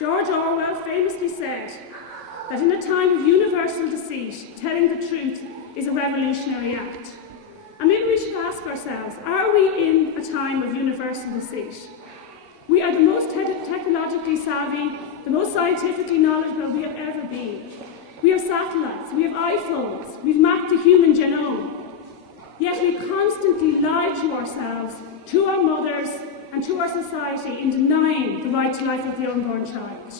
George Orwell famously said that in a time of universal deceit, telling the truth is a revolutionary act. And maybe we should ask ourselves, are we in a time of universal deceit? We are the most technologically savvy, the most scientifically knowledgeable we have ever been. We have satellites, we have iPhones, we've mapped the human genome. Yet we constantly lie to ourselves, to our mothers, and to our society in denying the right to life of the unborn child.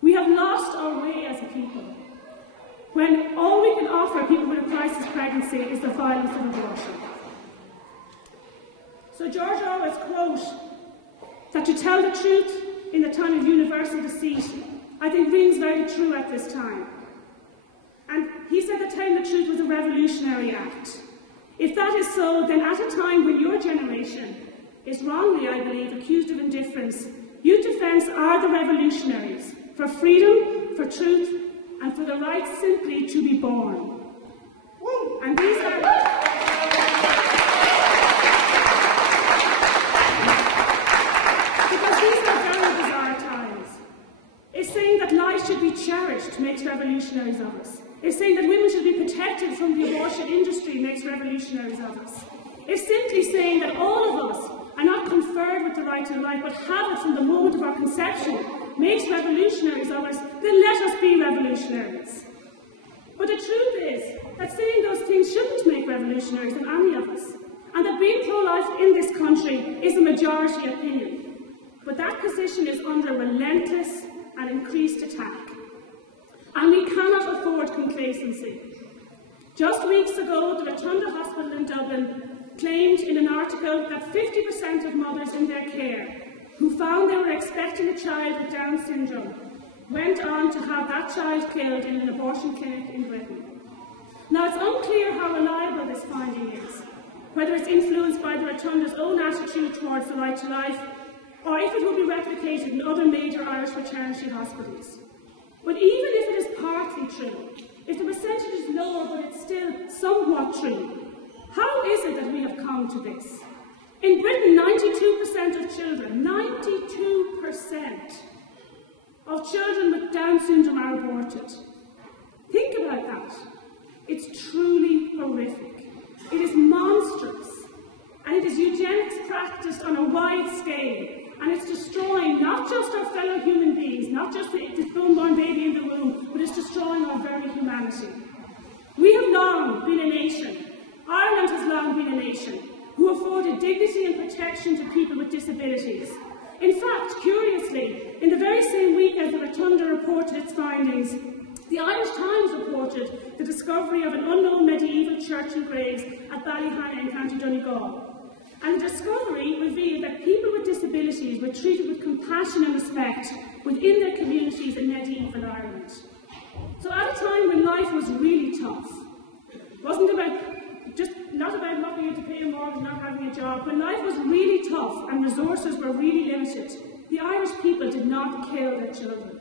We have lost our way as a people, when all we can offer people with a crisis pregnancy is the violence of abortion. So George Orwell's quote, that to tell the truth in the time of universal deceit, I think rings very true at this time. And he said that telling the truth was a revolutionary act. If that is so, then at a time when your generation is wrongly, I believe, accused of indifference, youth defence are the revolutionaries for freedom, for truth, and for the right simply to be born. And these are... because these are very bizarre times. It's saying that life should be cherished makes revolutionaries of us. It's saying that women should be protected from the abortion industry makes revolutionaries of us. It's simply saying that all of us are not conferred with the right to life, but have it from the moment of our conception makes revolutionaries of us, then let us be revolutionaries. But the truth is that saying those things shouldn't make revolutionaries of any of us, and that being pro-life in this country is a majority opinion. But that position is under relentless and increased attack. And we cannot afford complacency. Just weeks ago, the Rotunda Hospital in Dublin claimed in an article that 50% of mothers in their care who found they were expecting a child with Down syndrome went on to have that child killed in an abortion clinic in Britain. Now, it's unclear how reliable this finding is, whether it's influenced by the Rotunda's own attitude towards the right to life, or if it will be replicated in other major Irish maternity hospitals. But even if it is partly true, if the percentage is lower but it's still somewhat true, how is it that we have come to this? In Britain, 92% of children, 92% of children with Down syndrome are aborted. Think about that. It's truly horrific. It is monstrous. And it is eugenics practiced on a wide scale. And it's destroying not just our fellow human beings, not just the unborn baby in the womb, but it's destroying our very humanity. We have long been a nation, Ireland has long been a nation, who afforded dignity and protection to people with disabilities. In fact, curiously, in the very same week as the Rotunda reported its findings, the Irish Times reported the discovery of an unknown medieval church and graves at Ballyhina in County Donegal. And the discovery revealed that people with disabilities were treated with compassion and respect within their communities in medieval Ireland. So at a time when life was really tough, it wasn't not about not being able to pay a mortgage, not having a job, when life was really tough and resources were really limited, the Irish people did not kill their children.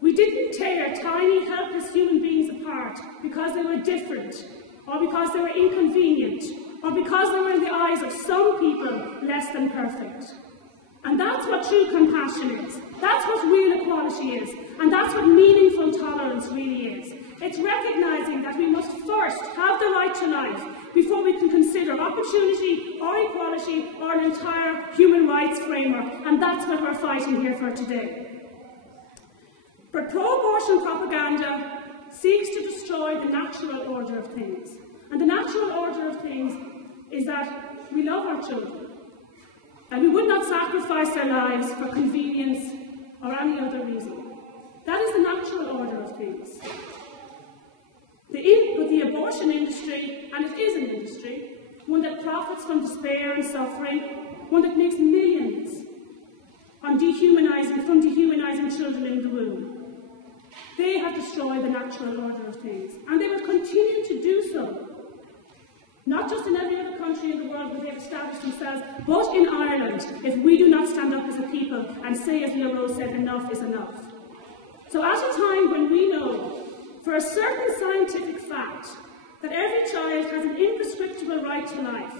We didn't tear tiny, helpless human beings apart because they were different, or because they were inconvenient, or because they were in the eyes of some people less than perfect. And that's what true compassion is. That's what real equality is. And that's what meaningful tolerance really is. It's recognising that we must first have the right to life before we can consider opportunity or equality or an entire human rights framework. And that's what we're fighting here for today. But pro-abortion propaganda seeks to destroy the natural order of things. And the natural order of things is that we love our children, that we would not sacrifice our lives for convenience or any other reason. That is the natural order of things. But the abortion industry, and it is an industry, one that profits from despair and suffering, one that makes millions from dehumanising children in the womb. They have destroyed the natural order of things, and they will continue to do so. Not just in every other country in the world where they have established themselves, but in Ireland, if we do not stand up as a people and say, as Leo Rose said, enough is enough. So at a time when we know, for a certain scientific fact, that every child has an imprescriptible right to life,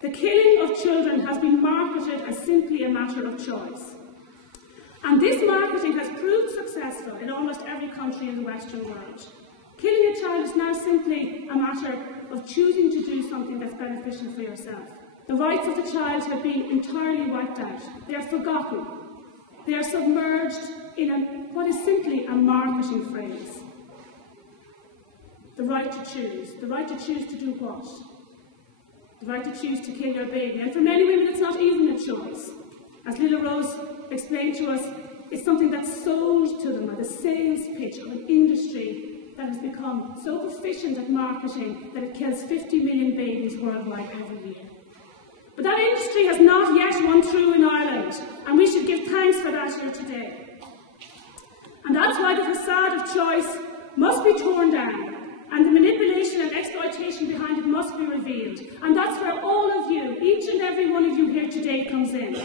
the killing of children has been marketed as simply a matter of choice. And this marketing has proved successful in almost every country in the Western world. Killing a child is now simply a matter of choosing to do something that's beneficial for yourself. The rights of the child have been entirely wiped out. They are forgotten. They are submerged in what is simply a marketing phrase. The right to choose. The right to choose to do what? The right to choose to kill your baby. And for many women, it's not even a choice. As Little Rose explained to us, it's something that's sold to them at the sales pitch of an industry that has become so proficient at marketing that it kills 50 million babies worldwide every year. But that industry has not yet won through in Ireland, and we should give thanks for that here today. And that's why the facade of choice must be torn down, and the manipulation and exploitation behind it must be revealed. And that's where all of you, each and every one of you here today, comes in.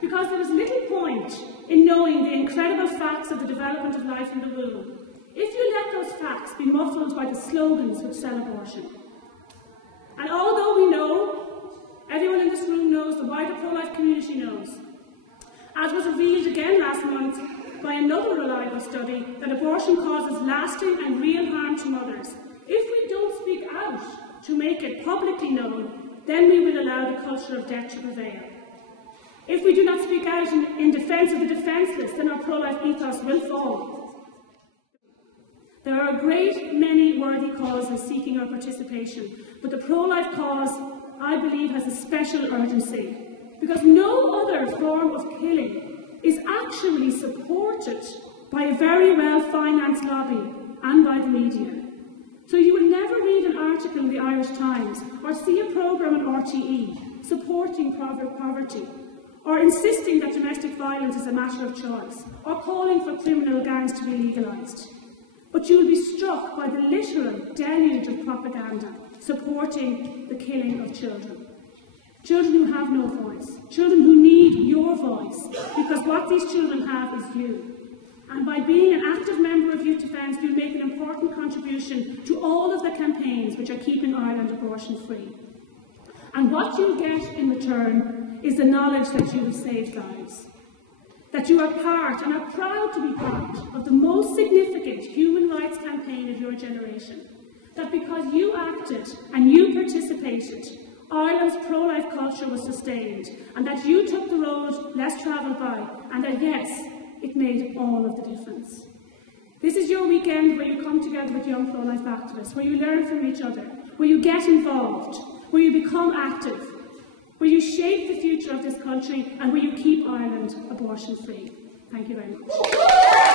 Because there is little point in knowing the incredible facts of the development of life in the womb if you let those facts be muffled by the slogans which sell abortion. And although we know, everyone in this room knows, the wider pro-life community knows, as was revealed again last month by another reliable study, that abortion causes lasting and real harm to mothers. If we don't speak out to make it publicly known, then we will allow the culture of death to prevail. If we do not speak out in defence of the defenceless, then our pro-life ethos will fall. There are a great many worthy causes seeking our participation, but the pro-life cause, I believe, has a special urgency, because no other form of killing is actually supported by a very well-financed lobby and by the media. So you will never read an article in the Irish Times or see a programme on RTE supporting poverty, or insisting that domestic violence is a matter of choice, or calling for criminal gangs to be legalised. But you will be struck by the literal deluge of propaganda supporting the killing of children. Children who have no voice, children who need your voice, because what these children have is you. And by being an active member of Youth Defence, you'll make an important contribution to all of the campaigns which are keeping Ireland abortion-free. And what you'll get in return is the knowledge that you have saved lives. That you are part, and are proud to be part, of the most significant human rights campaign of your generation. That because you acted and you participated, Ireland's pro-life culture was sustained, and that you took the road less travelled by, and that yes, it made all of the difference. This is your weekend where you come together with young pro-life activists, where you learn from each other, where you get involved, where you become active, where you shape the future of this country, and where you keep Ireland abortion-free. Thank you very much.